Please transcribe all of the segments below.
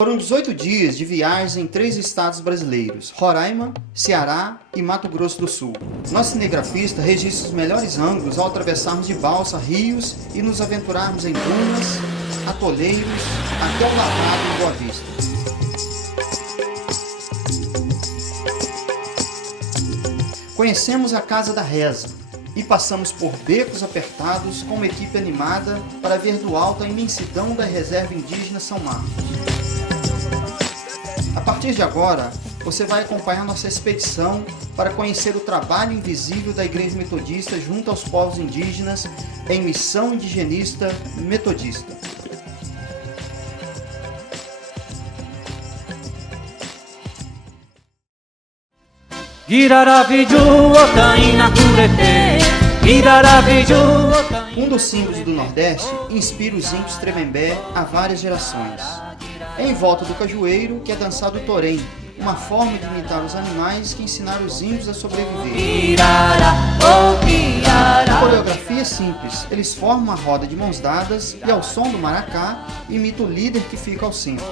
Foram 18 dias de viagens em 3 estados brasileiros, Roraima, Ceará e Mato Grosso do Sul. Nosso cinegrafista registra os melhores ângulos ao atravessarmos de balsa rios e nos aventurarmos em dunas, atoleiros, até o Lavrado em Boa Vista. Conhecemos a Casa da Reza e passamos por becos apertados com uma equipe animada para ver do alto a imensidão da reserva indígena São Marcos. A partir de agora, você vai acompanhar nossa expedição para conhecer o trabalho invisível da Igreja Metodista junto aos povos indígenas em Missão Indigenista Metodista. Um dos símbolos do Nordeste inspira os índios Tremembé há várias gerações. É em volta do cajueiro que é dançado o torém, uma forma de imitar os animais que ensinaram os índios a sobreviver. A coreografia é simples, eles formam uma roda de mãos dadas e ao som do maracá imita o líder que fica ao centro.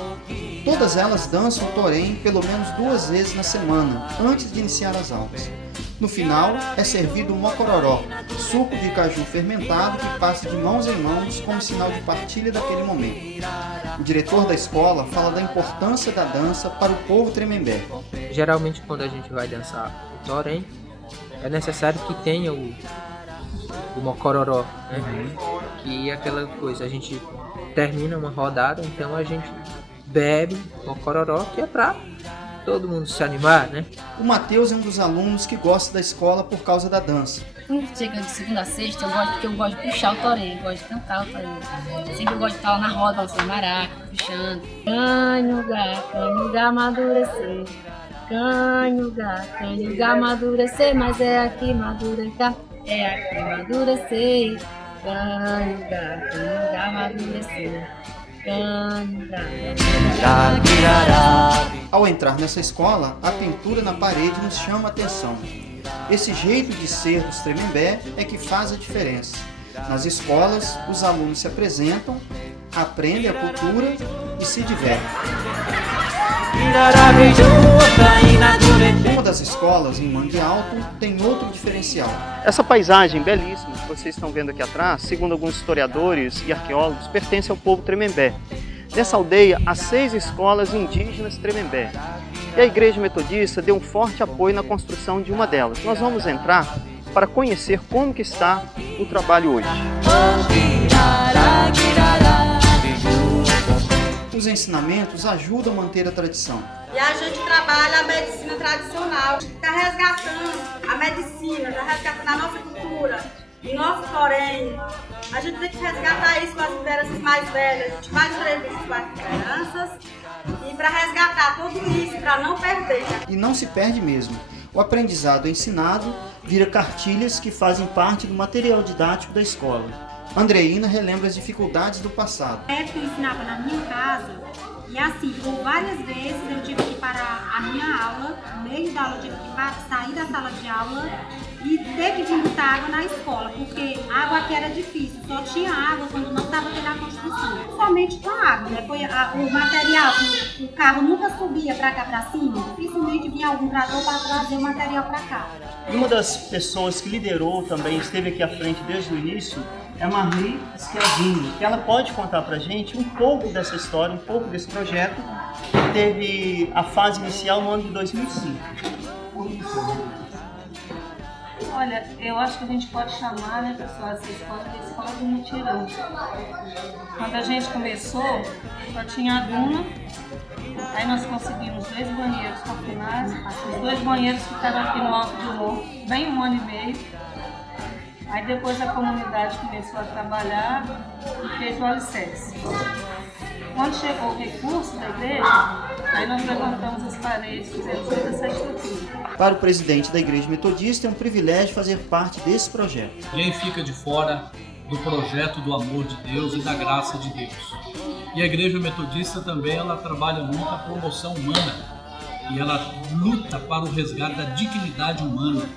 Todas elas dançam o torém pelo menos 2 vezes na semana, antes de iniciar as aulas. No final, é servido o mocororó, suco de caju fermentado que passa de mãos em mãos como sinal de partilha daquele momento. O diretor da escola fala da importância da dança para o povo Tremembé. Geralmente, quando a gente vai dançar o torém, é necessário que tenha o mocororó, né? Que é aquela coisa, a gente termina uma rodada, então a gente bebe mocororó, que é pra todo mundo se animar, né? O Matheus é um dos alunos que gosta da escola por causa da dança. Quando chega de segunda a sexta, eu gosto de puxar o torém, eu gosto de cantar o torém. Sempre eu gosto de estar lá na roda, balançando maraca, puxando. Canhuga amadurecer. Canhuga amadurecer, mas é aqui amadurecer, é aqui amadurecer. Canhuga amadurecer. Ao entrar nessa escola, a pintura na parede nos chama a atenção. Esse jeito de ser dos Tremembé é que faz a diferença. Nas escolas, os alunos se apresentam, aprendem a cultura e se divertem. Uma das escolas, em Mangue Alto, tem outro diferencial. Essa paisagem belíssima que vocês estão vendo aqui atrás, segundo alguns historiadores e arqueólogos, pertence ao povo Tremembé. Nessa aldeia, há 6 escolas indígenas Tremembé. E a Igreja Metodista deu um forte apoio na construção de uma delas. Nós vamos entrar para conhecer como que está o trabalho hoje. Os ensinamentos ajudam a manter a tradição. E a gente trabalha a medicina tradicional, está resgatando a medicina, está resgatando a nossa cultura, o nosso torém. A gente tem que resgatar isso com as lideranças mais velhas, a gente faz entrevistas com as lideranças e para resgatar tudo isso, para não perder. E não se perde mesmo. O aprendizado ensinado vira cartilhas que fazem parte do material didático da escola. Andreina relembra as dificuldades do passado. Na época eu ensinava na minha casa e assim, por várias vezes eu tive que parar a minha aula, no meio da aula eu tive que sair da sala de aula e ter que vir botar água na escola, porque a água aqui era difícil, só tinha água quando não estava tendo a construção. Somente com a água, né? Foi o material, o carro nunca subia para cá para cima, dificilmente vinha algum trator para trazer o material para cá. E uma das pessoas que liderou também, esteve aqui à frente desde o início, é a Marli Schiavini, que ela pode contar pra gente um pouco dessa história, um pouco desse projeto, que teve a fase inicial no ano de 2005. Olha, eu acho que a gente pode chamar, né, pessoal, essa escola de escola do mutirão. Quando a gente começou, só tinha a duna, aí nós conseguimos 2 banheiros confinados, os 2 banheiros ficaram aqui no alto do morro, bem 1 ano e meio. Aí depois a comunidade começou a trabalhar e fez o alicerce. Quando chegou o recurso da igreja, aí nós levantamos as paredes, fizemos toda essa estrutura. Para o presidente da Igreja Metodista é um privilégio fazer parte desse projeto. Ninguém fica de fora do projeto do amor de Deus e da graça de Deus. E a Igreja Metodista também ela trabalha muito a promoção humana e ela luta para o resgate da dignidade humana,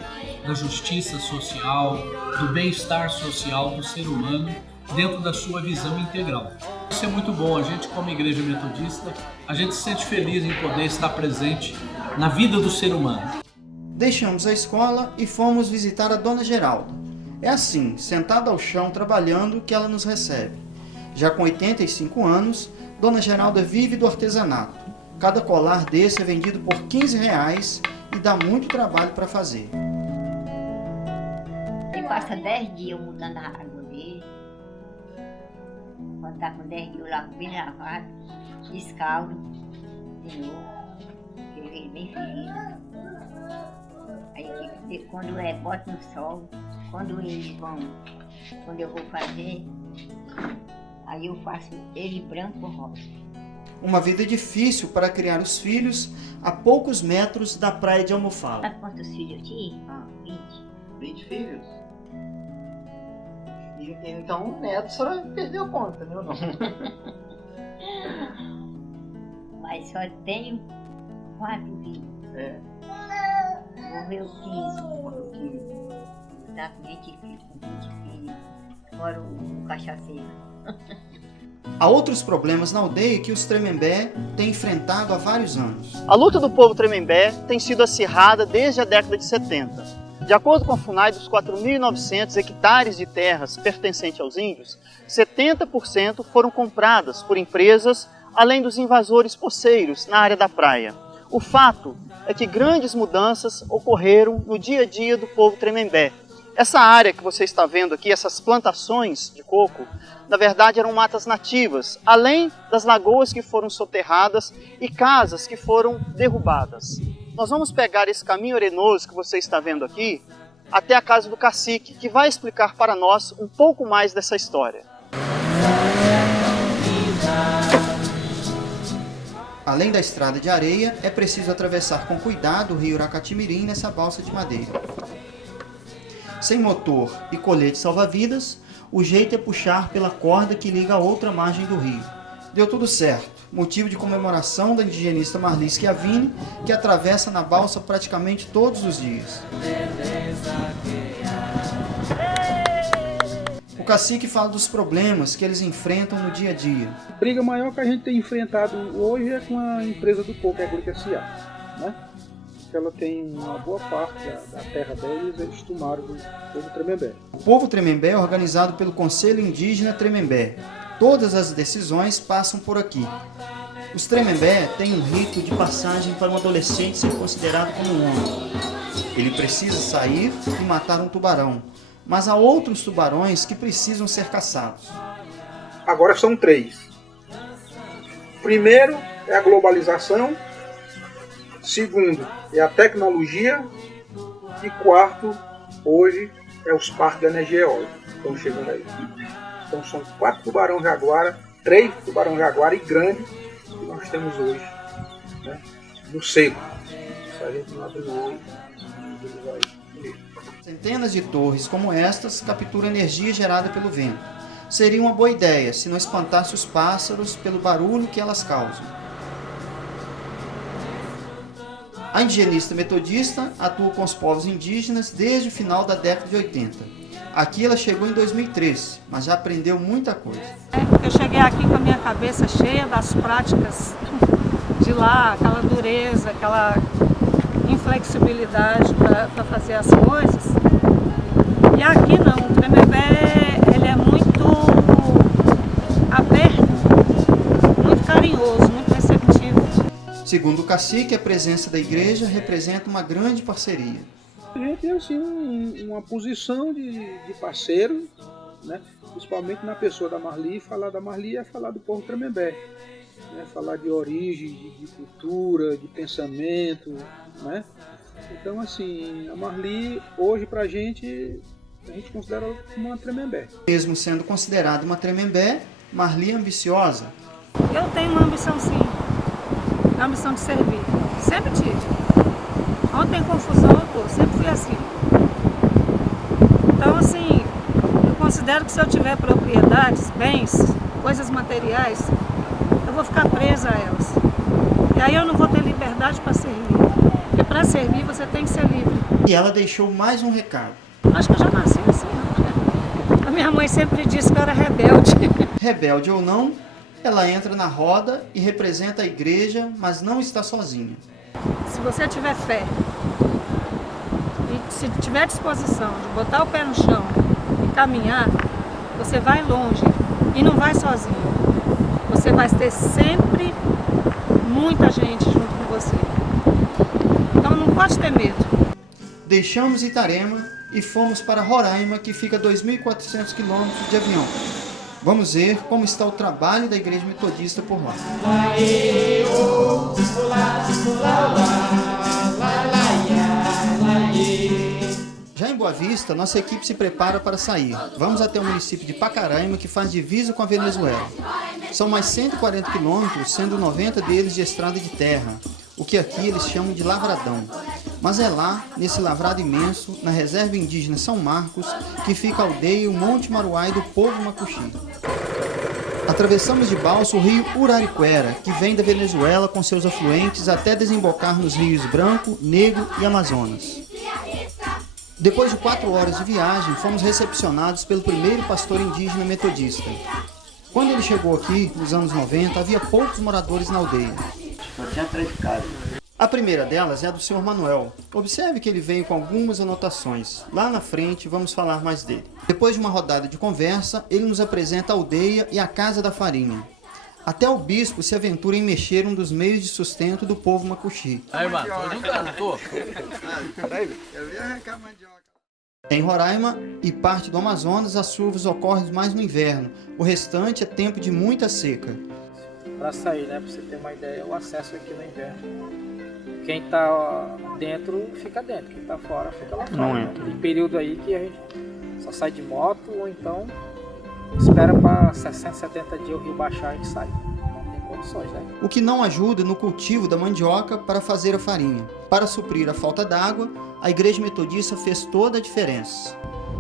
da justiça social, do bem-estar social do ser humano dentro da sua visão integral. Isso é muito bom. A gente, como igreja metodista, a gente se sente feliz em poder estar presente na vida do ser humano. Deixamos a escola e fomos visitar a Dona Geralda. É assim, sentada ao chão trabalhando, que ela nos recebe. Já com 85 anos, Dona Geralda vive do artesanato. Cada colar desse é vendido por R$15 e dá muito trabalho para fazer. Ele passa 10 dias mudando a água dele. Quando está com 10 dias, eu lavo bem lavado, descaldo de novo, porque ele é bem feliz. Aí quando bota no sol, quando eu vou fazer, aí eu faço ele branco ou rosa. Uma vida difícil para criar os filhos a poucos metros da praia de Almofala. Sabe quantos filhos eu tive? 20. 20 filhos? Então o neto a senhora perdeu a conta, né? Não? Mas só tenho 4 filhos. É. Morreu 15. Tá com 20 filhos. Fora o cachaceiro. Há outros problemas na aldeia que os Tremembé têm enfrentado há vários anos. A luta do povo Tremembé tem sido acirrada desde a década de 70. De acordo com a FUNAI, dos 4.900 hectares de terras pertencentes aos índios, 70% foram compradas por empresas, além dos invasores poceiros na área da praia. O fato é que grandes mudanças ocorreram no dia a dia do povo Tremembé. Essa área que você está vendo aqui, essas plantações de coco, na verdade eram matas nativas, além das lagoas que foram soterradas e casas que foram derrubadas. Nós vamos pegar esse caminho arenoso que você está vendo aqui até a casa do cacique, que vai explicar para nós um pouco mais dessa história. Além da estrada de areia, é preciso atravessar com cuidado o rio Uracatimirim nessa balsa de madeira. Sem motor e colete salva-vidas, o jeito é puxar pela corda que liga a outra margem do rio. Deu tudo certo, motivo de comemoração da indigenista Marli Schiavini, que atravessa na balsa praticamente todos os dias. O cacique fala dos problemas que eles enfrentam no dia a dia. A briga maior que a gente tem enfrentado hoje é com a empresa do coco, a Agricacia, né? Ela tem uma boa parte da terra deles, eles tomaram do povo Tremembé. O povo Tremembé é organizado pelo Conselho Indígena Tremembé. Todas as decisões passam por aqui. Os Tremembé têm um rito de passagem para um adolescente ser considerado como um homem. Ele precisa sair e matar um tubarão, mas há outros tubarões que precisam ser caçados. Agora são 3. Primeiro é a globalização. Segundo é a tecnologia. E quarto, hoje, é os parques de energia eólica. Estão chegando aí. Então são 4 tubarão-jaguara, 3 tubarão-jaguara e grande que nós temos hoje, né, no seco. Se a gente não abrir o olho, ele vai comer. Centenas de torres como estas capturam energia gerada pelo vento. Seria uma boa ideia se não espantasse os pássaros pelo barulho que elas causam. A indigenista metodista atua com os povos indígenas desde o final da década de 80. Aqui ela chegou em 2003, mas já aprendeu muita coisa. Eu cheguei aqui com a minha cabeça cheia das práticas de lá, aquela dureza, aquela inflexibilidade para fazer as coisas. E aqui não, o Tremembé ele é muito aberto, muito carinhoso, muito receptivo. Segundo o cacique, a presença da igreja representa uma grande parceria. A gente tem assim, uma posição de parceiro, né? Principalmente na pessoa da Marli. Falar da Marli é falar do povo Tremembé, né? Falar de origem, de cultura, de pensamento, né? Então assim, a Marli hoje pra gente, a gente considera ela como uma Tremembé. Mesmo sendo considerada uma Tremembé, Marli é ambiciosa. Eu tenho uma ambição sim, a ambição de servir, sempre tive. Onde tem confusão eu tô, sempre fui assim. Então assim, eu considero que se eu tiver propriedades, bens, coisas materiais, eu vou ficar presa a elas. E aí eu não vou ter liberdade para servir. Porque para servir você tem que ser livre. E ela deixou mais um recado. Acho que eu já nasci assim, né? A minha mãe sempre disse que eu era rebelde. Rebelde ou não, ela entra na roda e representa a igreja, mas não está sozinha. Se você tiver fé e se tiver disposição de botar o pé no chão e caminhar, você vai longe e não vai sozinho. Você vai ter sempre muita gente junto com você. Então não pode ter medo. Deixamos Itarema e fomos para Roraima, que fica a 2.400 quilômetros de avião. Vamos ver como está o trabalho da Igreja Metodista por lá. Já em Boa Vista, nossa equipe se prepara para sair. Vamos até o município de Pacaraima, que faz divisa com a Venezuela. São mais 140 quilômetros, sendo 90 deles de estrada de terra, o que aqui eles chamam de lavradão. Mas é lá, nesse lavrado imenso, na reserva indígena São Marcos, que fica a aldeia o Monte Maruai do povo Macuxi. Atravessamos de balsa o rio Urariquera, que vem da Venezuela com seus afluentes até desembocar nos rios Branco, Negro e Amazonas. Depois de 4 horas de viagem, fomos recepcionados pelo primeiro pastor indígena metodista. Quando ele chegou aqui, nos anos 90, havia poucos moradores na aldeia. Só tinha 3 casas. A primeira delas é a do Sr. Manuel. Observe que ele veio com algumas anotações. Lá na frente vamos falar mais dele. Depois de uma rodada de conversa, ele nos apresenta a aldeia e a Casa da Farinha. Até o bispo se aventura em mexer um dos meios de sustento do povo Macuxi. Aí, mano, tô brincando, não tô? Em Roraima e parte do Amazonas, as chuvas ocorrem mais no inverno. O restante é tempo de muita seca. Para sair, né? Para você ter uma ideia, o acesso aqui no inverno. Quem tá dentro, fica dentro. Quem tá fora, fica lá fora. Não entra. Tem período aí que a gente só sai de moto ou então espera para 60, 70 dias o rio baixar e sai. Não tem condições, né? O que não ajuda no cultivo da mandioca para fazer a farinha. Para suprir a falta d'água, a Igreja Metodista fez toda a diferença.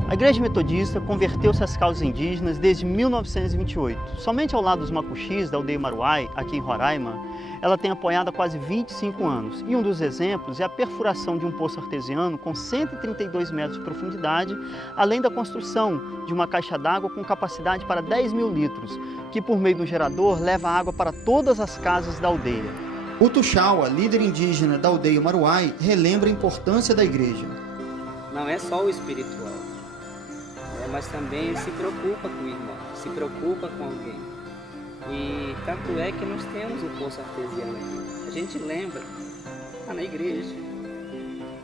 A Igreja Metodista converteu-se às causas indígenas desde 1928. Somente ao lado dos Macuxis, da aldeia Maruai, aqui em Roraima, ela tem apoiado há quase 25 anos. E um dos exemplos é a perfuração de um poço artesiano com 132 metros de profundidade, além da construção de uma caixa d'água com capacidade para 10 mil litros, que por meio do gerador leva água para todas as casas da aldeia. O Tuxaua, líder indígena da aldeia Maruai, relembra a importância da igreja. Não é só o espiritual, mas também se preocupa com o irmão, se preocupa com alguém. E tanto é que nós temos o poço artesiano aqui. A gente lembra, lá na igreja,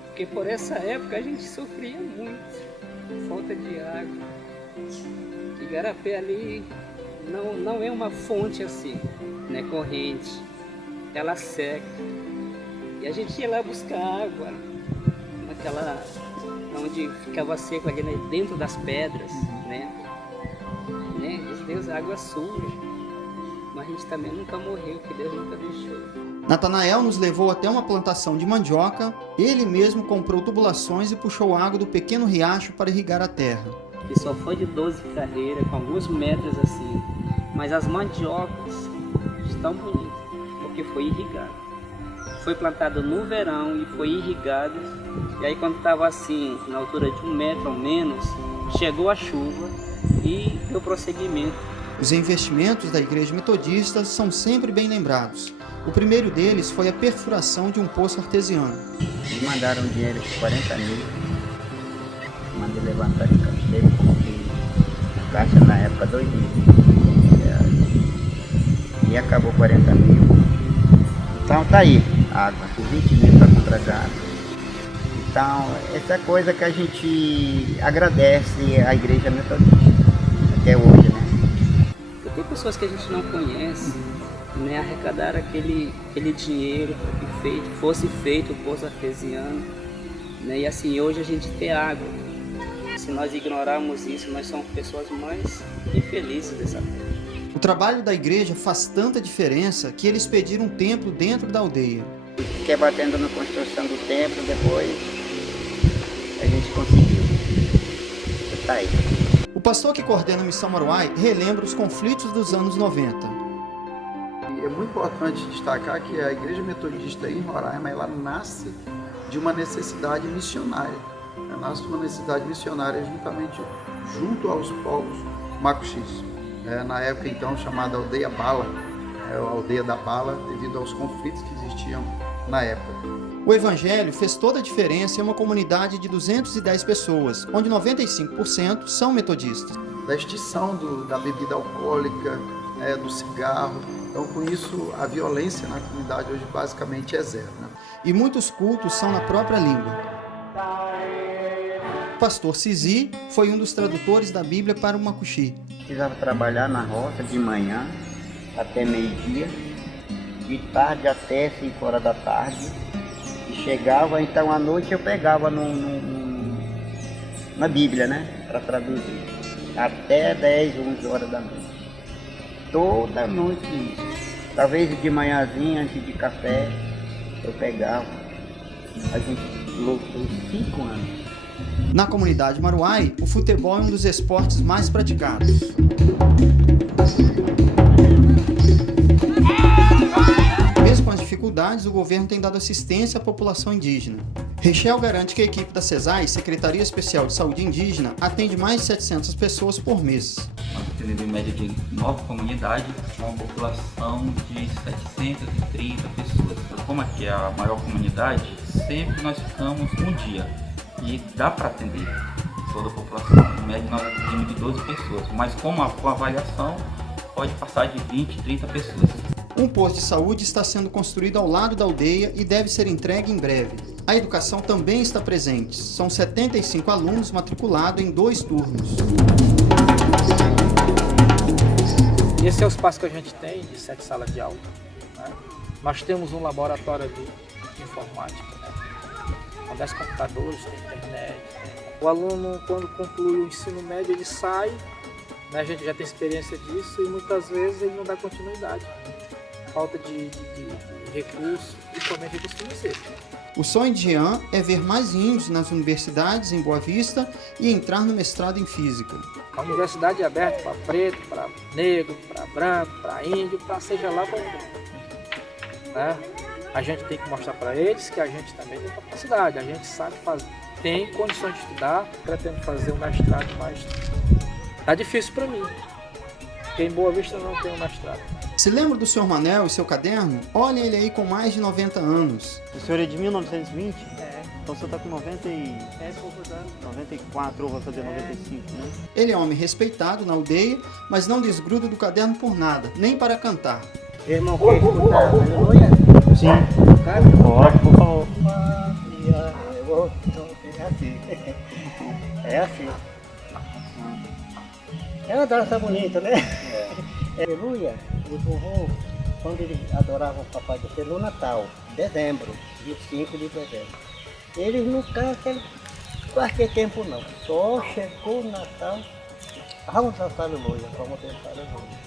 porque por essa época a gente sofria muito, falta de água. Igarapé ali não é uma fonte assim, né, corrente, ela seca. E a gente ia lá buscar água, naquela onde ficava seco ali, né, dentro das pedras, né? Deus, a água suja. Mas a gente também nunca morreu, que Deus nunca deixou. Natanael nos levou até uma plantação de mandioca. Ele mesmo comprou tubulações e puxou água do pequeno riacho para irrigar a terra. E só foi de 12 carreiras, com alguns metros assim. Mas as mandiocas estão bonitas, porque foi irrigado. Foi plantado no verão e foi irrigado. E aí quando estava assim, na altura de 1 metro ou menos, chegou a chuva e deu prosseguimento. Os investimentos da Igreja Metodista são sempre bem lembrados. O primeiro deles foi a perfuração de um poço artesiano. Eles mandaram dinheiro de 40 mil. Mandei levantar de casteiro, porque a caixa na época 2 mil. E acabou 40 mil. Então tá aí, água. 20 mil para comprar água. Então, essa é coisa que a gente agradece à Igreja Metodista até hoje, né? Tem pessoas que a gente não conhece, né, arrecadaram aquele dinheiro para que fosse feito o poço artesiano, né, e assim, hoje a gente tem água. Se nós ignorarmos isso, nós somos pessoas mais infelizes dessa terra. O trabalho da igreja faz tanta diferença que eles pediram um templo dentro da aldeia. Fiquei batendo na construção do templo, depois a gente conseguiu. Tá aí. O pastor que coordena a Missão Maruai relembra os conflitos dos anos 90. É muito importante destacar que a Igreja Metodista em Roraima, ela nasce de uma necessidade missionária. Ela nasce de uma necessidade missionária juntamente junto aos povos macuxis. Na época então chamada Aldeia Bala, a Aldeia da Bala, devido aos conflitos que existiam na época. O Evangelho fez toda a diferença em uma comunidade de 210 pessoas, onde 95% são metodistas. Da extinção da bebida alcoólica, do cigarro. Então, com isso, a violência na comunidade hoje basicamente é zero. E muitos cultos são na própria língua. O pastor Cizi foi um dos tradutores da Bíblia para o macuxi. Precisava trabalhar na roça de manhã até meio-dia, de tarde até 5 horas da tarde. E chegava, então à noite eu pegava na Bíblia, né, para traduzir. Até 10, 11 horas da noite. Toda noite isso. Talvez de manhãzinha, antes de café, eu pegava. A gente lutou 5 anos. Na comunidade Maruai, o futebol é um dos esportes mais praticados. Mesmo com as dificuldades, o governo tem dado assistência à população indígena. Rechel garante que a equipe da CESAI, Secretaria Especial de Saúde Indígena, atende mais de 700 pessoas por mês. Nós atendemos em média de 9 comunidades, com uma população de 730 pessoas. Como aqui é a maior comunidade, sempre nós ficamos um dia e dá para atender toda a população. Em média nós atendemos de 12 pessoas, mas com avaliação pode passar de 20, 30 pessoas. Um posto de saúde está sendo construído ao lado da aldeia e deve ser entregue em breve. A educação também está presente. São 75 alunos matriculados em 2 turnos. Esse é o espaço que a gente tem de 7 salas de aula. Né? Nós temos um laboratório de informática, né? Com 10 computadores, tem internet. Né? O aluno, quando conclui o ensino médio, ele sai, né? A gente já tem experiência disso e muitas vezes ele não dá continuidade. Falta de recursos, principalmente recursos financeiros. O sonho de Jean é ver mais índios nas universidades em Boa Vista e entrar no mestrado em Física. A universidade é aberta para preto, para negro, para branco, para índio, para seja lá qual for. Né? A gente tem que mostrar para eles que a gente também tem capacidade, a gente sabe fazer, tem condições de estudar, pretendo fazer um mestrado, mas tá difícil para mim, porque em Boa Vista não tem um mestrado. Se lembra do Sr. Manel e seu caderno? Olha ele aí com mais de 90 anos. O senhor é de 1920? Então você está com 94 ou vai fazer 95, né? Ele é homem respeitado na aldeia, mas não desgruda do caderno por nada, nem para cantar. Irmão, quer escutar aleluia? Sim. Pode, por favor. É assim. É assim. É uma dança bonita, né? Aleluia. O vovô, quando eles adoravam o Papai do Céu no Natal, dezembro, dia 5 de dezembro. Eles não cantam qualquer tempo não. Só chegou o Natal, vamos dançar aleluia, vamos dançar aleluia.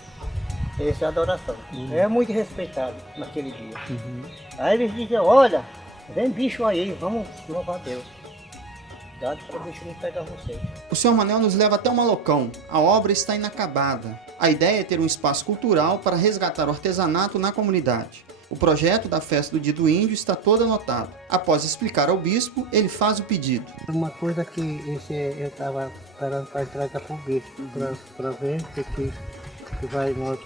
Essa é a adoração. É muito respeitado naquele dia. Aí eles dizem, olha, vem bicho aí, vamos louvar a Deus. Cuidado para o bicho não pegar você. O Sr. Manel nos leva até o Malocão. A obra está inacabada. A ideia é ter um espaço cultural para resgatar o artesanato na comunidade. O projeto da festa do Dia do Índio está todo anotado. Após explicar ao bispo, ele faz o pedido. Uma coisa que eu estava esperando para entregar para o bispo, para ver que vai nós.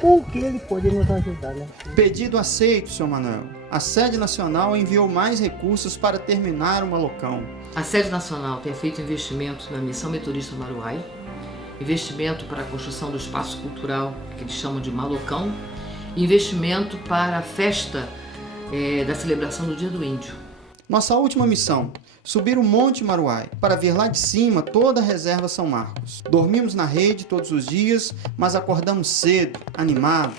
O que ele pode nos ajudar, né? Pedido aceito, Sr. Manuel. A sede nacional enviou mais recursos para terminar o Malocão. A sede nacional tem feito investimentos na Missão Metodista Maruai, investimento para a construção do espaço cultural, que eles chamam de Malocão, e investimento para a festa da celebração do Dia do Índio. Nossa última missão, subir o Monte Maruai, para ver lá de cima toda a reserva São Marcos. Dormimos na rede todos os dias, mas acordamos cedo, animados.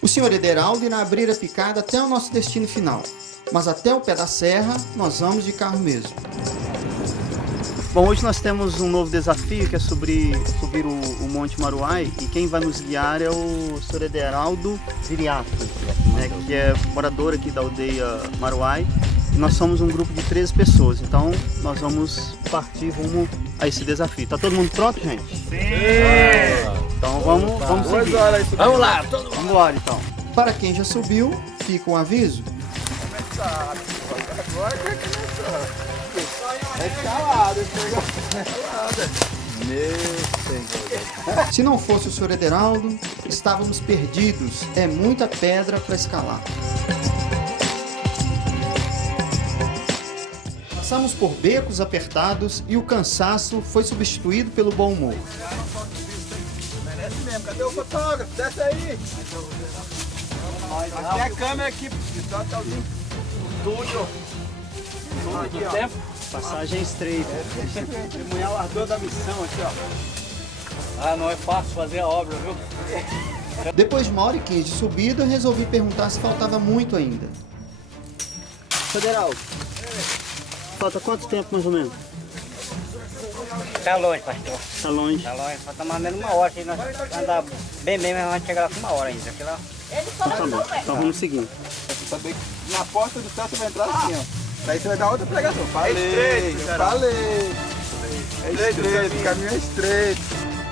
O Sr. Ederaldo irá abrir a picada até o nosso destino final, mas até o pé da serra nós vamos de carro mesmo. Bom, hoje nós temos um novo desafio, que é subir o Monte Maruai, e quem vai nos guiar é o Sr. Ederaldo Viriato, que é morador aqui da aldeia Maruai. E nós somos um grupo de 13 pessoas, então nós vamos partir rumo a esse desafio. Tá todo mundo pronto, gente? Sim! Então vamos seguir. Vamos lá, vamos embora então. Para quem já subiu, fica um aviso. Começar. Agora que começou. É escalada, escalada. Meu Senhor. Se não fosse o Sr. Ederaldo, estávamos perdidos. É muita pedra para escalar. Passamos por becos apertados e o cansaço foi substituído pelo bom humor. Merece mesmo. Cadê o fotógrafo? Desce aí. Mas tem a câmera aqui. Túnel. Aqui, tempo. Passagem estreita. Testemunhar o ardor da missão aqui, ó. Ah, não é fácil fazer a obra, viu? Depois de 1h15 de subida, resolvi perguntar se faltava muito ainda. Federal, falta quanto tempo mais ou menos? Tá longe, pastor. Tá longe? Tá longe, falta mais ou menos 1 hora. Se nós andar bem, mas a gente chega lá com 1 hora ainda. Aqui lá. Então tá bom. Então vamos seguir. Você saber que na porta do céu você vai entrar assim, ó. Daí você vai dar outra pregação. Falei, É estreito, o caminho é estreito.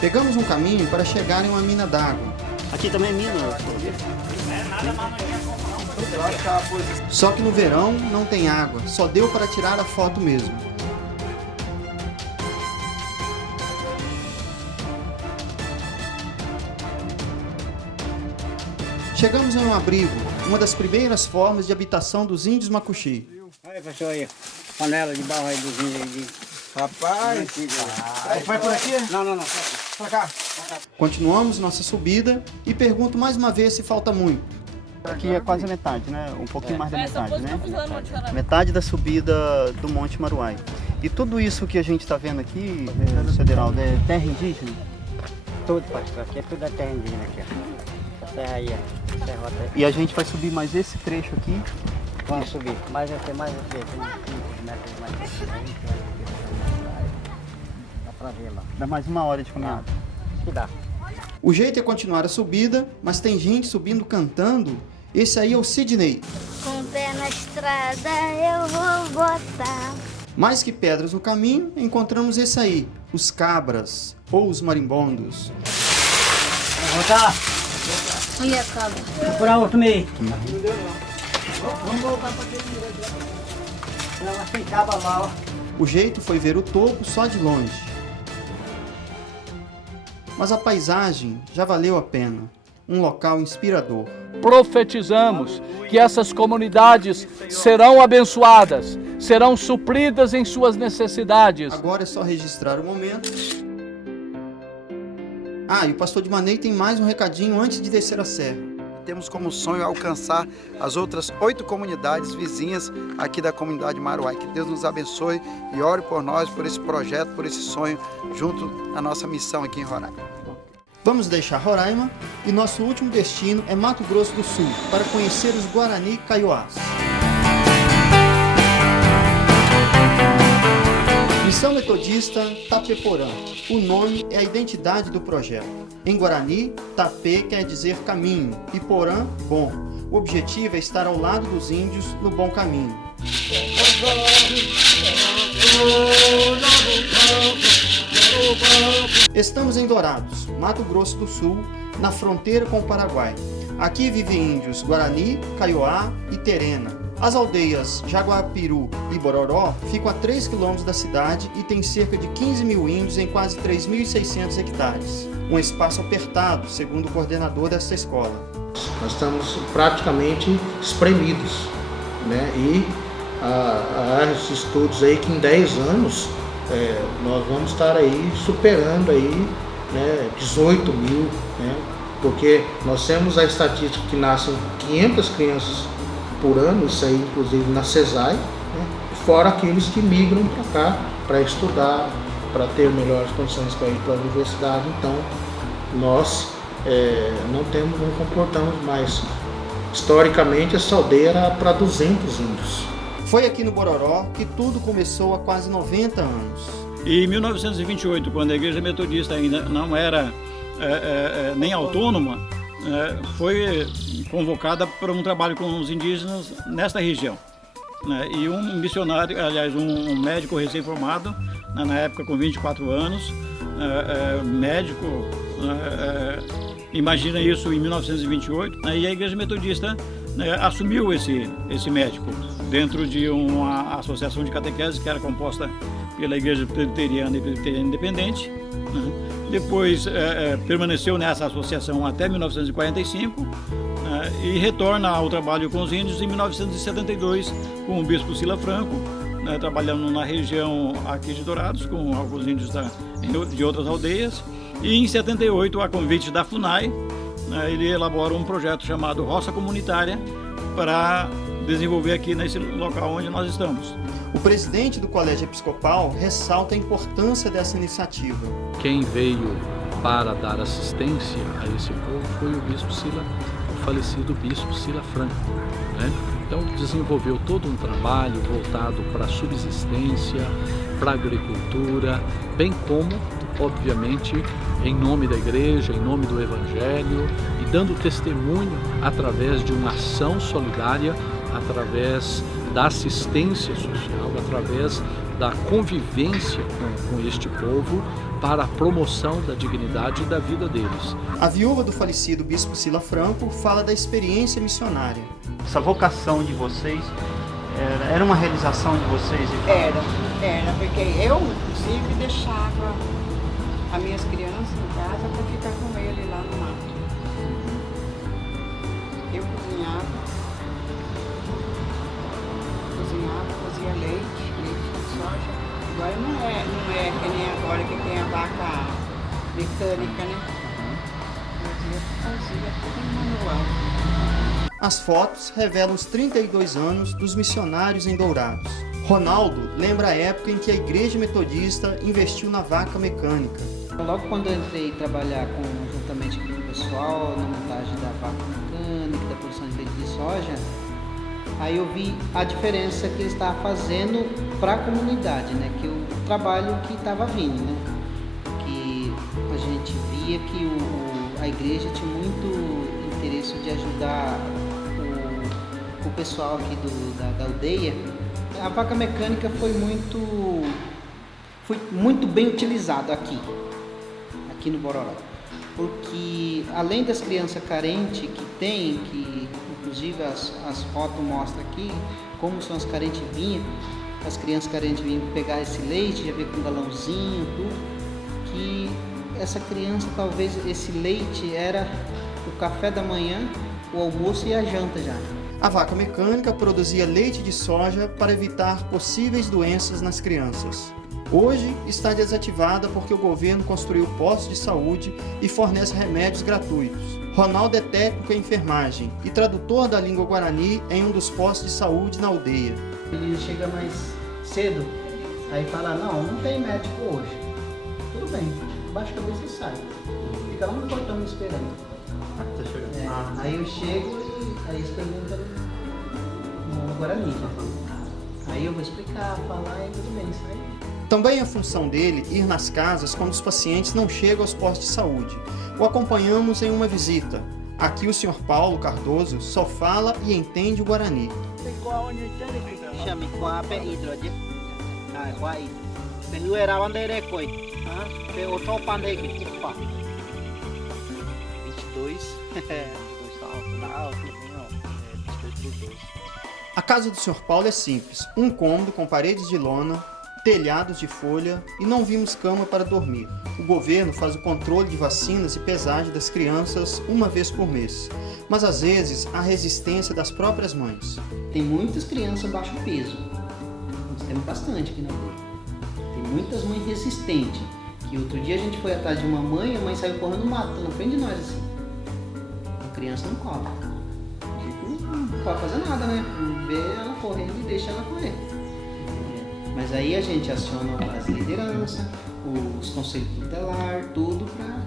Pegamos um caminho para chegar em uma mina d'água. Aqui também é mina? Só que no verão não tem água, só deu para tirar a foto mesmo. Chegamos em um abrigo, uma das primeiras formas de habitação dos índios Macuxi. Olha, pastor, aí. Panela de barro aí dos índios aí. Rapaz, vai por aqui? Não. Pra cá. Continuamos nossa subida e pergunto mais uma vez se falta muito. Aqui é quase a metade, né? Um pouquinho mais da metade, né? Metade da subida do Monte Maruai. E tudo isso que a gente está vendo aqui, Federal, é terra indígena? Tudo, pastor. Aqui é tudo da terra indígena aqui, ó. Essa serra aí, ó. Serra aí. E a gente vai subir mais esse trecho aqui? Vamos subir. Mais aqui, mais aqui. Tem uns 15 metros mais aqui. Dá pra ver lá. Dá mais 1 hora de caminhada? Que dá. O jeito é continuar a subida, mas tem gente subindo cantando. Esse aí é o Sidney. Com o pé na estrada eu vou botar. Mais que pedras no caminho, encontramos esse aí, os cabras, ou os marimbondos. Vamos voltar. Aí a cabra. Procurar outro meio. Vamos voltar pra aquele direito lá. Não, mas tem cabra lá, ó. O jeito foi ver o topo só de longe. Mas a paisagem já valeu a pena. Um local inspirador. Profetizamos que essas comunidades serão abençoadas, serão supridas em suas necessidades. Agora é só registrar o momento. Ah, e o pastor de Manei tem mais um recadinho antes de descer a serra. Temos como sonho alcançar as outras 8 comunidades vizinhas aqui da comunidade Maruai. Que Deus nos abençoe e ore por nós, por esse projeto, por esse sonho, junto à nossa missão aqui em Roraima. Vamos deixar Roraima e nosso último destino é Mato Grosso do Sul, para conhecer os Guarani Kaiowás. Missão Metodista Tapeporã. O nome é a identidade do projeto. Em Guarani, Tapê quer dizer caminho e Porã, bom. O objetivo é estar ao lado dos índios no bom caminho. Estamos em Dourados, Mato Grosso do Sul, na fronteira com o Paraguai. Aqui vivem índios Guarani, Kaiowá e Terena. As aldeias Jaguapiru e Bororó ficam a 3 quilômetros da cidade e tem cerca de 15 mil índios em quase 3.600 hectares. Um espaço apertado, segundo o coordenador dessa escola. Nós estamos praticamente espremidos, né? E há esses estudos aí que em 10 anos nós vamos estar aí superando aí, né, 18 mil, né? Porque nós temos a estatística que nascem 500 crianças por ano, isso aí inclusive na CESAI, né? Fora aqueles que migram para cá para estudar, para ter melhores condições para ir para a universidade. Então nós não comportamos mais. Historicamente essa aldeia era para 200 índios. Foi aqui no Bororó que tudo começou há quase 90 anos. E em 1928, quando a Igreja Metodista ainda não era nem autônoma, foi convocada para um trabalho com os indígenas nesta região. E um missionário, aliás, um médico recém-formado, na época com 24 anos, médico, imagina isso em 1928, e a Igreja Metodista assumiu esse médico. dentro de uma associação de catequese que era composta pela Igreja Presbiteriana e Presbiteriana Independente, né? Depois permaneceu nessa associação até 1945 e retorna ao trabalho com os índios em 1972 com o bispo Sila Franco, né, trabalhando na região aqui de Dourados com alguns índios de outras aldeias. E em 78, a convite da FUNAI, ele elabora um projeto chamado Roça Comunitária para desenvolver aqui nesse local onde nós estamos. O presidente do Colégio Episcopal ressalta a importância dessa iniciativa. Quem veio para dar assistência a esse povo foi o bispo Sila, o falecido bispo Sila Franco, né? Então desenvolveu todo um trabalho voltado para a subsistência, para a agricultura, bem como, obviamente, em nome da igreja, em nome do evangelho e dando testemunho através de uma ação solidária, através da assistência social, através da convivência com este povo para a promoção da dignidade e da vida deles. A viúva do falecido bispo Sila Franco fala da experiência missionária. Essa vocação de vocês era uma realização de vocês? Era, porque eu, inclusive, deixava as minhas crianças em casa para ficar com ele lá no mato. Eu fazia leite de soja. Agora não é que nem agora que tem a vaca mecânica, né? Fazia tudo manual. As fotos revelam os 32 anos dos missionários em Dourados. Ronaldo lembra a época em que a Igreja Metodista investiu na vaca mecânica. Logo quando eu entrei trabalhar juntamente com o pessoal na montagem da vaca mecânica, da produção de leite de soja, aí eu vi a diferença que ele estava fazendo para a comunidade, né? Que o trabalho que estava vindo, né? Que a gente via que a igreja tinha muito interesse de ajudar o pessoal aqui da aldeia. A vaca mecânica foi muito bem utilizada aqui no Bororó, porque além das crianças carentes que inclusive as fotos mostram aqui como são as carentes vinhas, as crianças carentes vinham pegar esse leite, já veio com um galãozinho, tudo, que essa criança, talvez esse leite era o café da manhã, o almoço e a janta já. A vaca mecânica produzia leite de soja para evitar possíveis doenças nas crianças. Hoje está desativada porque o governo construiu postos de saúde e fornece remédios gratuitos. Ronaldo é técnico em enfermagem e tradutor da língua guarani em um dos postos de saúde na aldeia. Ele chega mais cedo, aí fala, não tem médico hoje. Tudo bem, baixa a cabeça e sai. Fica lá no portão me esperando. Aí eu chego e aí eles perguntam no guarani. Aí eu vou explicar, falar e tudo bem, sai. Também é função dele ir nas casas quando os pacientes não chegam aos postos de saúde. O acompanhamos em uma visita. Aqui o Sr. Paulo Cardoso só fala e entende o guarani. Chame Coape Hidroje. Coape. Pelu era bandeira coi. Pe outro pandei que pa. 22. A casa do Sr. Paulo é simples. Um cômodo com paredes de lona, telhados de folha e não vimos cama para dormir. O governo faz o controle de vacinas e pesagem das crianças uma vez por mês, mas às vezes há resistência das próprias mães. Tem muitas crianças baixo peso, nós temos bastante aqui na aldeia. Tem muitas mães resistentes, que outro dia a gente foi atrás de uma mãe, a mãe saiu correndo no mato, na frente de nós assim. A criança não corre. A gente não pode fazer nada, né? Vê ela correndo e deixa ela correr. Mas aí a gente aciona as lideranças, os conselhos tutelares, tudo para...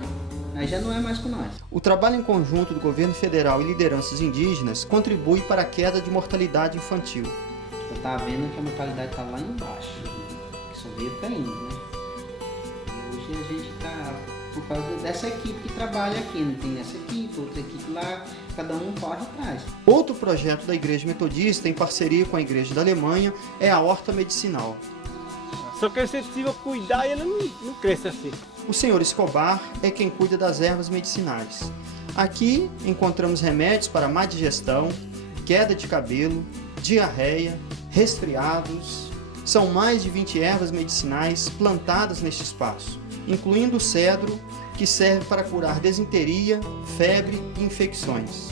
Aí já não é mais com nós. O trabalho em conjunto do governo federal e lideranças indígenas contribui para a queda de mortalidade infantil. Você está vendo que a mortalidade está lá embaixo, que só veio caindo, né? E hoje a gente está, por causa dessa equipe que trabalha aqui, não tem essa equipe, outra equipe lá, cada um corre atrás. Outro projeto da Igreja Metodista, em parceria com a Igreja da Alemanha, é a horta medicinal. Só que você precisa cuidar e ela não cresce assim. O Sr. Escobar é quem cuida das ervas medicinais. Aqui encontramos remédios para má digestão, queda de cabelo, diarreia, resfriados. São mais de 20 ervas medicinais plantadas neste espaço, incluindo o cedro, que serve para curar desinteria, febre e infecções.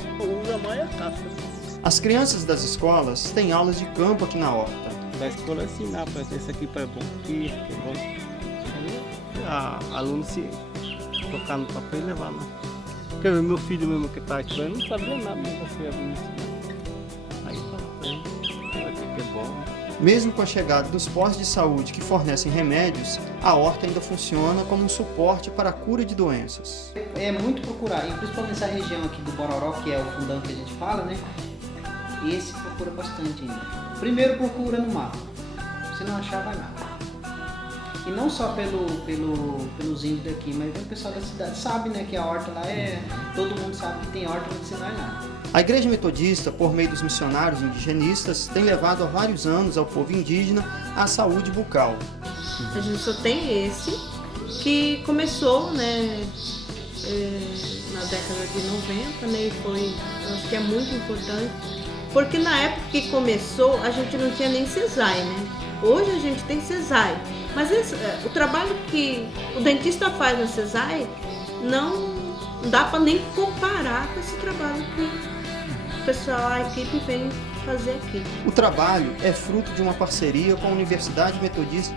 As crianças das escolas têm aulas de campo aqui na horta. Da escola ensinar para esse aqui para bom, que é bom. Aluno se colocar no papel e levar lá. Porque meu filho mesmo que está estudando não sabia nada, não sabia ensinar. Aí fala para ele, vai ter que é bom. Mesmo com a chegada dos postos de saúde que fornecem remédios, a horta ainda funciona como um suporte para a cura de doenças. É muito procurar, e principalmente essa região aqui do Bororó, que é o fundão que a gente fala, né? Esse procura bastante ainda. Primeiro procura no mapa, se não achar vai nada. E não só pelos índios daqui, mas o pessoal da cidade sabe, né, que a horta lá todo mundo sabe que tem horta, mas se não é nada. A Igreja Metodista, por meio dos missionários indigenistas, tem levado há vários anos ao povo indígena a saúde bucal. A gente só tem esse, que começou, né, na década de 90, né, e foi, acho que é muito importante, porque na época que começou a gente não tinha nem CESAI, né? Hoje a gente tem CESAI, mas o trabalho que o dentista faz na CESAI não dá para nem comparar com esse trabalho que o pessoal, a equipe vem fazer aqui. O trabalho é fruto de uma parceria com a Universidade Metodista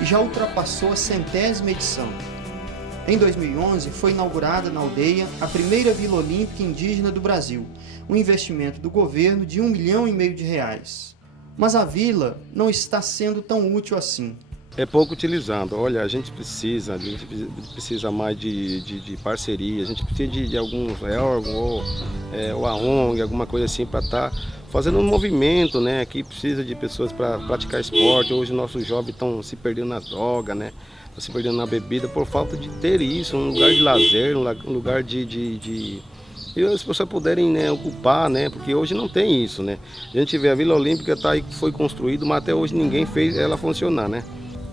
e já ultrapassou a 100ª edição. Em 2011, foi inaugurada na aldeia a primeira Vila Olímpica Indígena do Brasil, um investimento do governo de R$1,5 milhão. Mas a vila não está sendo tão útil assim. É pouco utilizado. Olha, a gente precisa mais de parceria, a gente precisa de alguns órgãos ou a ONG, alguma coisa assim para estar fazendo um movimento, né? Aqui precisa de pessoas para praticar esporte. Hoje nossos jovens estão se perdendo na droga, né? Estão se perdendo na bebida por falta de ter isso, um lugar de lazer, um lugar de e as pessoas puderem, né, ocupar, né, porque hoje não tem isso, né? A gente vê a Vila Olímpica tá aí, foi construída, mas até hoje ninguém fez ela funcionar, né?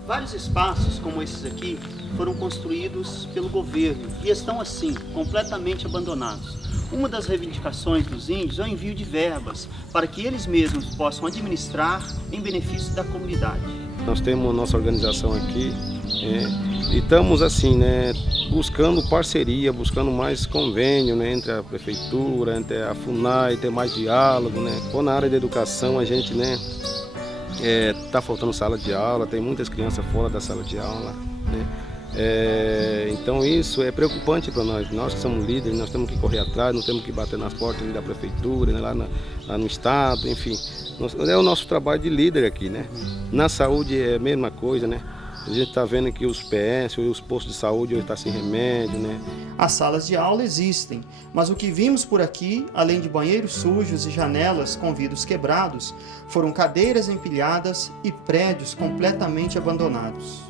Vários espaços como esses aqui foram construídos pelo governo e estão assim, completamente abandonados. Uma das reivindicações dos índios é o envio de verbas para que eles mesmos possam administrar em benefício da comunidade. Nós temos a nossa organização aqui e estamos assim, né, buscando parceria, buscando mais convênio, né, entre a prefeitura, entre a FUNAI, ter mais diálogo, né. Ou na área da educação a gente, né, tá faltando sala de aula, tem muitas crianças fora da sala de aula, né. Então isso é preocupante para nós que somos líderes, nós temos que correr atrás, nós temos que bater nas portas da prefeitura, né, lá no estado, enfim. É o nosso trabalho de líder aqui, né. Na saúde é a mesma coisa, né. A gente está vendo que os PS, os postos de saúde hoje estão sem remédio, né. As salas de aula existem, mas o que vimos por aqui, além de banheiros sujos e janelas com vidros quebrados, foram cadeiras empilhadas e prédios completamente abandonados.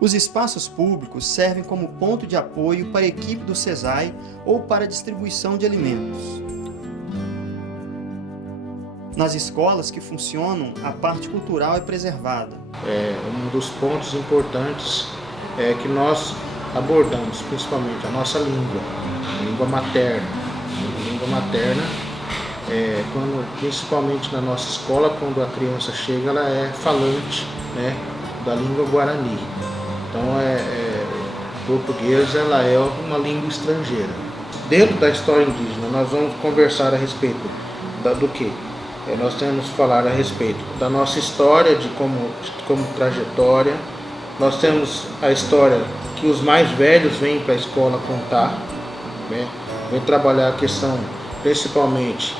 Os espaços públicos servem como ponto de apoio para a equipe do CESAI ou para a distribuição de alimentos. Nas escolas que funcionam, a parte cultural é preservada. Um dos pontos importantes é que nós abordamos principalmente a nossa língua, a língua materna. A língua materna, principalmente na nossa escola, quando a criança chega, ela é falante, né, da língua guarani. Então, português ela é uma língua estrangeira. Dentro da história indígena, nós vamos conversar a respeito do quê? Nós temos que falar a respeito da nossa história, de como trajetória. Nós temos a história que os mais velhos vêm para a escola contar, né? Vem trabalhar a questão, principalmente,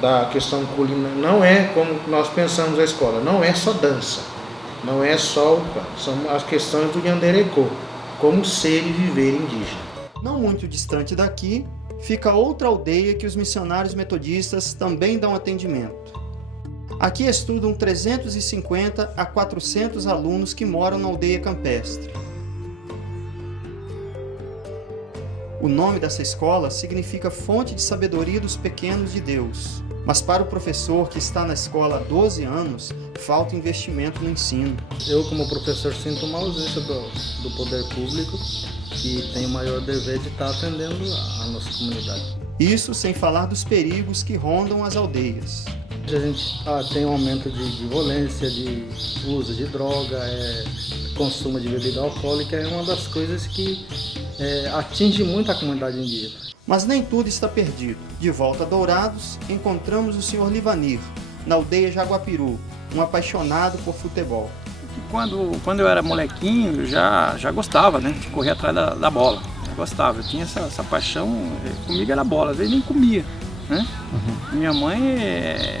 da questão culinária. Não é como nós pensamos a escola, não é só dança, não é só o canto, são as questões do Yanderecô, como ser e viver indígena. Não muito distante daqui, fica outra aldeia que os missionários metodistas também dão atendimento. Aqui estudam 350 a 400 alunos que moram na aldeia campestre. O nome dessa escola significa fonte de sabedoria dos pequenos de Deus. Mas para o professor que está na escola há 12 anos, falta investimento no ensino. Eu, como professor, sinto uma ausência do poder público, que tem o maior dever de estar atendendo a nossa comunidade. Isso sem falar dos perigos que rondam as aldeias. A gente tem um aumento de violência, de uso de droga, consumo de bebida alcoólica, é uma das coisas que atinge muito a comunidade indígena. Mas nem tudo está perdido. De volta a Dourados, encontramos o Sr. Livanir, na aldeia Jaguapiru, um apaixonado por futebol. Quando eu era molequinho, eu já gostava, né, de correr atrás da bola. Eu gostava, eu tinha essa paixão, comigo era bola, às vezes nem comia, né? Minha mãe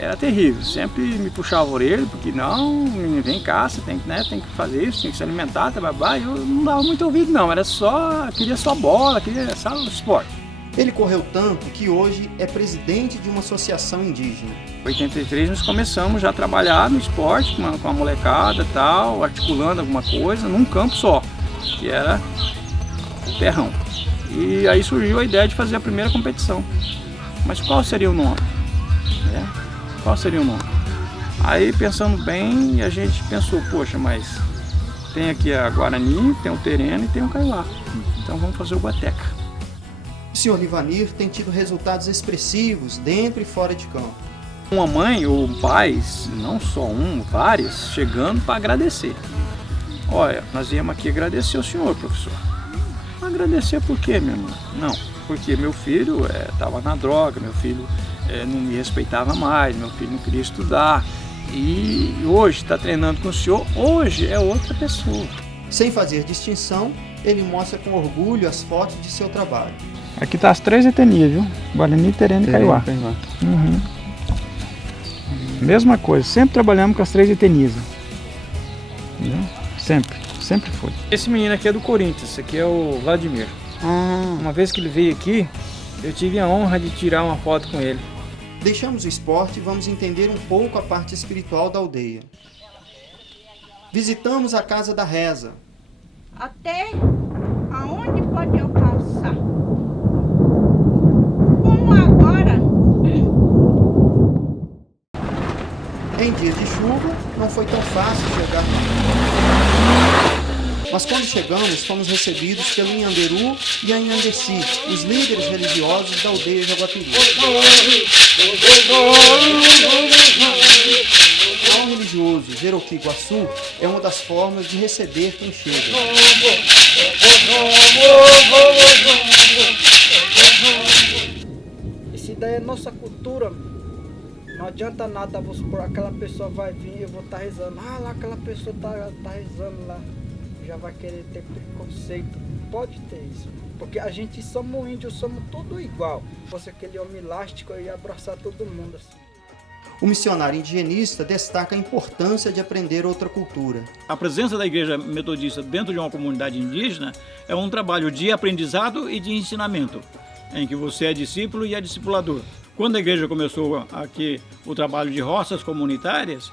era terrível, sempre me puxava a orelha, porque não, menino, vem cá, você tem que fazer isso, tem que se alimentar, e eu não dava muito ouvido não, queria só bola, queria só o esporte. Ele correu tanto que hoje é presidente de uma associação indígena. Em 83 nós começamos já a trabalhar no esporte, com a molecada e tal, articulando alguma coisa, num campo só, que era o terrão. E aí surgiu a ideia de fazer a primeira competição. Mas qual seria o nome? Qual seria o nome? Aí pensando bem, a gente pensou, poxa, mas tem aqui a Guarani, tem o Tereno e tem o Kaiowá. Então vamos fazer o Guateca. O Sr. Livanir tem tido resultados expressivos dentro e fora de campo. Uma mãe ou pais, não só vários, chegando para agradecer. Olha, nós viemos aqui agradecer ao senhor, professor. Agradecer por quê, meu irmão? Não, porque meu filho estava na droga, meu filho não me respeitava mais, meu filho não queria estudar. E hoje está treinando com o senhor, hoje é outra pessoa. Sem fazer distinção, ele mostra com orgulho as fotos de seu trabalho. Aqui tá as 3 etnias, viu? Guarani, Tereno e Kaiowá. Mesma coisa, sempre trabalhamos com as 3 etnias. Sempre foi. Esse menino aqui é do Corinthians, esse aqui é o Vladimir. Uma vez que ele veio aqui, eu tive a honra de tirar uma foto com ele. Deixamos o esporte e vamos entender um pouco a parte espiritual da aldeia. Visitamos a Casa da Reza. Até aonde pode alcançar? Como agora? Em dias de chuva, não foi tão fácil chegar. Mas quando chegamos, fomos recebidos pelo Inhanderu e a Inhandeci, os líderes religiosos da aldeia Jaguapiru. O religioso Jeroqui Guaçu é uma das formas de receber quem chega. Isso daí é nossa cultura. Não adianta nada, vamos supor, aquela pessoa vai vir, eu vou estar rezando. Lá aquela pessoa tá rezando lá. Já vai querer ter preconceito. Pode ter isso. Porque a gente somos índios, somos tudo igual. Fosse aquele homem elástico, eu ia abraçar todo mundo assim. O missionário indigenista destaca a importância de aprender outra cultura. A presença da Igreja Metodista dentro de uma comunidade indígena é um trabalho de aprendizado e de ensinamento, em que você é discípulo e é discipulador. Quando a igreja começou aqui o trabalho de roças comunitárias,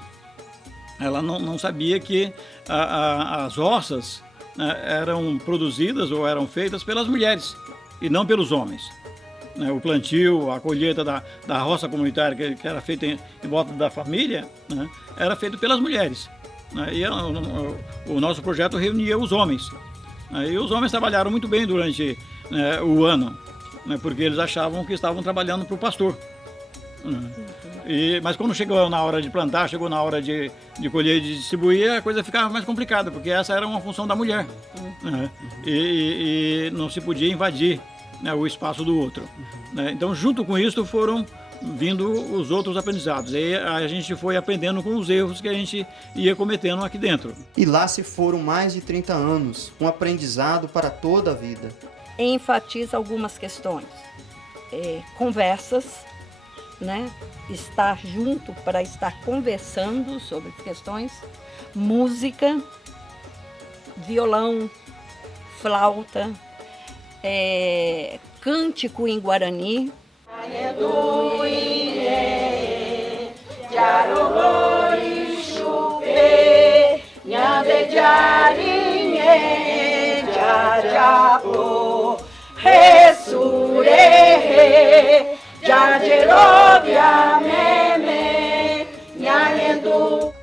ela não sabia que as roças eram produzidas ou eram feitas pelas mulheres e não pelos homens. O plantio, a colheita da roça comunitária, que era feita em volta da família, era feito pelas mulheres. E o nosso projeto reunia os homens. E os homens trabalharam muito bem durante o ano, porque eles achavam que estavam trabalhando para o pastor. Mas quando chegou na hora de plantar, chegou na hora de colher e de distribuir, a coisa ficava mais complicada, porque essa era uma função da mulher. E não se podia invadir o espaço do outro. Então, junto com isso, foram vindo os outros aprendizados. E a gente foi aprendendo com os erros que a gente ia cometendo aqui dentro. E lá se foram mais de 30 anos, um aprendizado para toda a vida. Enfatiza algumas questões. Conversas, estar junto para estar conversando sobre questões, música, violão, flauta, cântico em Guarani.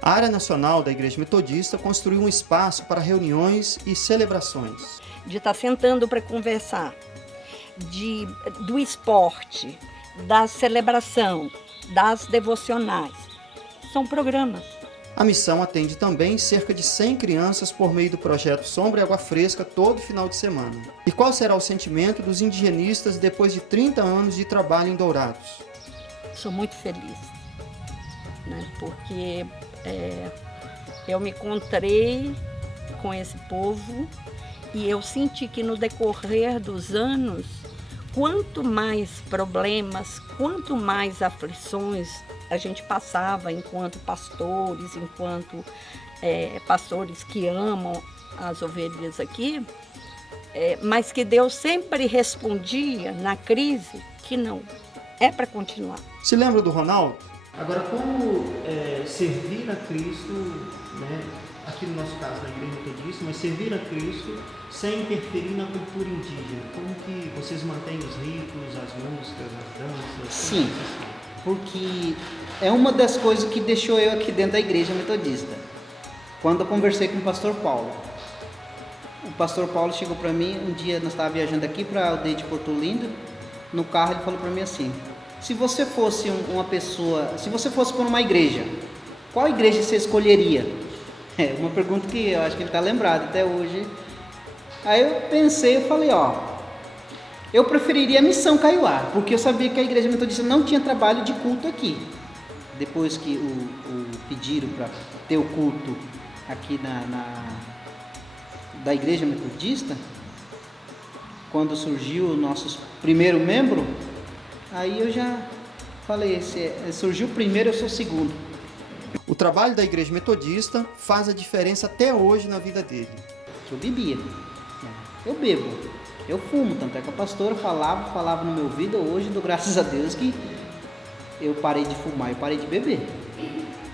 A área nacional da Igreja Metodista construiu um espaço para reuniões e celebrações. De estar sentando para conversar, do esporte, da celebração, das devocionais. São programas. A missão atende também cerca de 100 crianças por meio do projeto Sombra e Água Fresca todo final de semana. E qual será o sentimento dos indigenistas depois de 30 anos de trabalho em Dourados? Sou muito feliz, né? Porque eu me encontrei com esse povo e eu senti que no decorrer dos anos, quanto mais problemas, quanto mais aflições a gente passava enquanto pastores, pastores que amam as ovelhas aqui, mas que Deus sempre respondia na crise que não, é para continuar. Se lembra do Ronaldo? Agora, como servir a Cristo, né, aqui no nosso caso na Igreja Metodista, mas servir a Cristo sem interferir na cultura indígena? Como que vocês mantêm os ritos, as músicas, as danças? Sim, porque é uma das coisas que deixou eu aqui dentro da Igreja Metodista. Quando eu conversei com o pastor Paulo. O pastor Paulo chegou para mim, um dia nós estávamos viajando aqui para a aldeia de Porto Lindo, no carro ele falou para mim assim: se você fosse uma pessoa, se você fosse para uma igreja, qual igreja você escolheria? É uma pergunta que eu acho que ele está lembrado até hoje. Aí eu pensei, eu falei, eu preferiria a Missão Kaiowá, porque eu sabia que a Igreja Metodista não tinha trabalho de culto aqui. Depois que pediram para ter o culto aqui da Igreja Metodista, quando surgiu o nosso primeiro membro, aí eu já falei, se surgiu o primeiro, eu sou o segundo. O trabalho da Igreja Metodista faz a diferença até hoje na vida dele. Eu bebia, eu bebo, eu fumo, tanto é que a pastora falava no meu ouvido. Hoje dou graças a Deus que eu parei de fumar e parei de beber.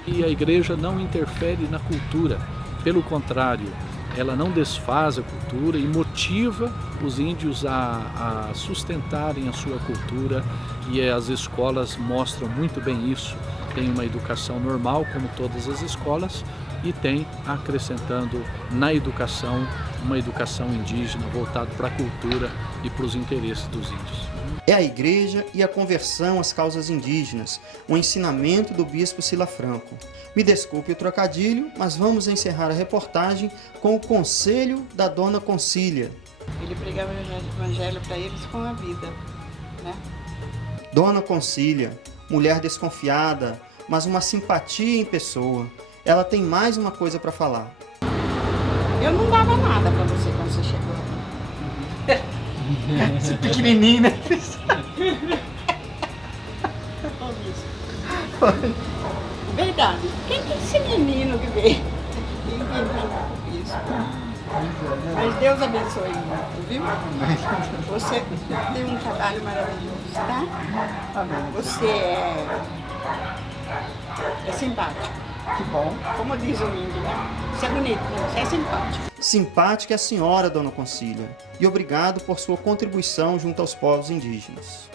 E a igreja não interfere na cultura, pelo contrário, ela não desfaz a cultura e motiva os índios a sustentarem a sua cultura, e as escolas mostram muito bem isso. Tem uma educação normal, como todas as escolas, e tem, acrescentando na educação, uma educação indígena voltada para a cultura e para os interesses dos índios. É a igreja e a conversão às causas indígenas, um ensinamento do bispo Sila Franco. Me desculpe o trocadilho, mas vamos encerrar a reportagem com o conselho da Dona Concília. Ele pregava o evangelho para eles com a vida, né? Dona Concília, mulher desconfiada, mas uma simpatia em pessoa. Ela tem mais uma coisa para falar. Eu não dava nada para você quando você chegou. Esse pequenininho, né? Verdade. Quem que é esse menino que veio? Isso. Mas Deus abençoe muito, viu? Você tem um trabalho maravilhoso, tá? Você é simpático. Que bom. Como diz o índio, né? Você é bonito, né? Você é simpático. Simpática é a senhora, Dona Concília. E obrigado por sua contribuição junto aos povos indígenas.